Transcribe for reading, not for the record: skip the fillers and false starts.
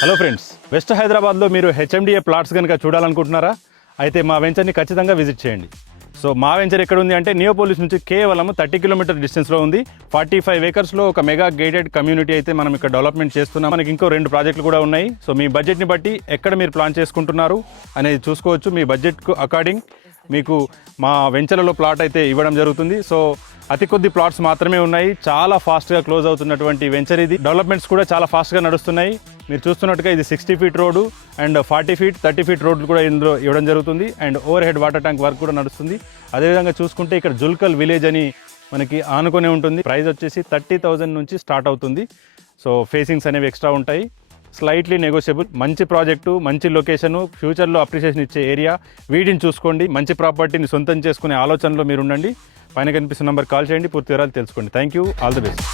Hello friends, west హైదరాబాద్లో మీరు HMDA plots కనుక చూడాలనుకుంటున్నారా? అయితే మా వెంచర్ని ఖచ్చితంగా విజిట్ చేయండి. సో మా వెంచర్ ఎక్కడ ఉంది అంటే నియోపోలిస్ నుంచి కేవలం 30 కిలోమీటర్ డిస్టెన్స్లో ఉంది. 45 ఏకర్స్లో ఒక మెగా గేటెడ్ కమ్యూనిటీ అయితే మనం ఇక్కడ డెవలప్మెంట్ చేస్తున్నాం. మనకి ఇంకో 2 ప్రాజెక్టులు కూడా ఉన్నాయి. సో మీ బడ్జెట్ని బట్టి ఎక్కడ మీరు ప్లాన్ చేసుకుంటున్నారు అనేది చూసుకోవచ్చు. మీ బడ్జెట్కు అకార్డింగ్ మీకు మా వెంచర్లలో ప్లాట్ అయితే ఇవ్వడం జరుగుతుంది. సో అతి కొద్ది ప్లాట్స్ మాత్రమే ఉన్నాయి. చాలా ఫాస్ట్గా క్లోజ్ అవుతున్నటువంటి వెంచర్ ఇది. డెవలప్మెంట్స్ కూడా చాలా ఫాస్ట్గా నడుస్తున్నాయి. మీరు చూస్తున్నట్టుగా ఇది 60 feet road and 40 feet 30 feet రోడ్లు కూడా ఇందులో ఇవ్వడం జరుగుతుంది. And over head water tank work కూడా నడుస్తుంది. అదేవిధంగా చూసుకుంటే ఇక్కడ జుల్కల్ విలేజ్ అని మనకి ఆనుకొని ఉంటుంది. ప్రైస్ వచ్చేసి 30,000 నుంచి స్టార్ట్ అవుతుంది. సో ఫేసింగ్స్ అనేవి ఎక్స్ట్రా ఉంటాయి. Slightly negotiable. మంచి ప్రాజెక్టు, మంచి లొకేషను, ఫ్యూచర్లో అప్రిషియేషన్ ఇచ్చే ఏరియా. వీటిని చూసుకోండి. మంచి ప్రాపర్టీని సొంతం చేసుకునే ఆలోచనలో మీరు ఉండండి. పైన కనిపిస్తున్న నెంబర్ కాల్ చేయండి, పూర్తి వివరాలు తెలుసుకోండి. Thank you, all the best.